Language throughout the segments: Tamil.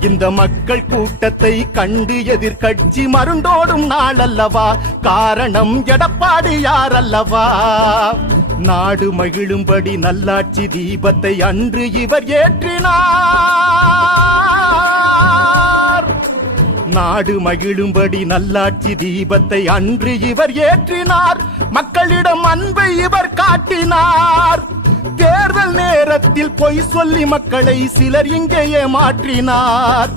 இந்த மக்கள் கூட்டத்தை கண்டு எதிர்கட்சி மருண்டோடும் நாள் அல்லவா காரணம் எடப்பாடி யாரல்லவா நாடு மகிழும்படி நல்லாட்சி தீபத்தை அன்று இவர் ஏற்றினார். நாடு மகிழும்படி நல்லாட்சி தீபத்தை அன்று இவர் ஏற்றினார். மக்களிடம் அன்பை இவர் நாட்டில் பொய் சொல்லி மக்களை சிலர் இங்கேயே மாற்றினார்.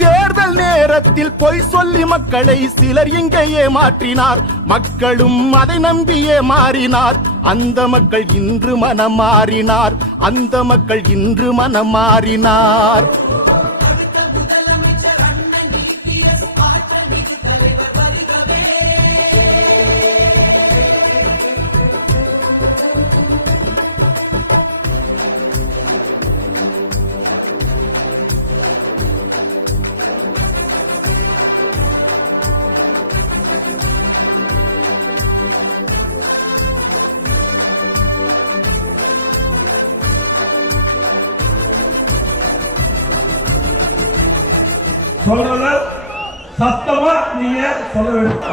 தேர்தல் நேரத்தில் பொய் சொல்லி மக்களை சிலர் இங்கேயே மாற்றினார். மக்களும் அதை நம்பியே மாறினார். அந்த மக்கள் இன்று மனம் மாறினார் அந்த மக்கள் இன்று மனம் மாறினார் சொல்லல சத்தமா நீங்க சொல்ல வேண்டும்.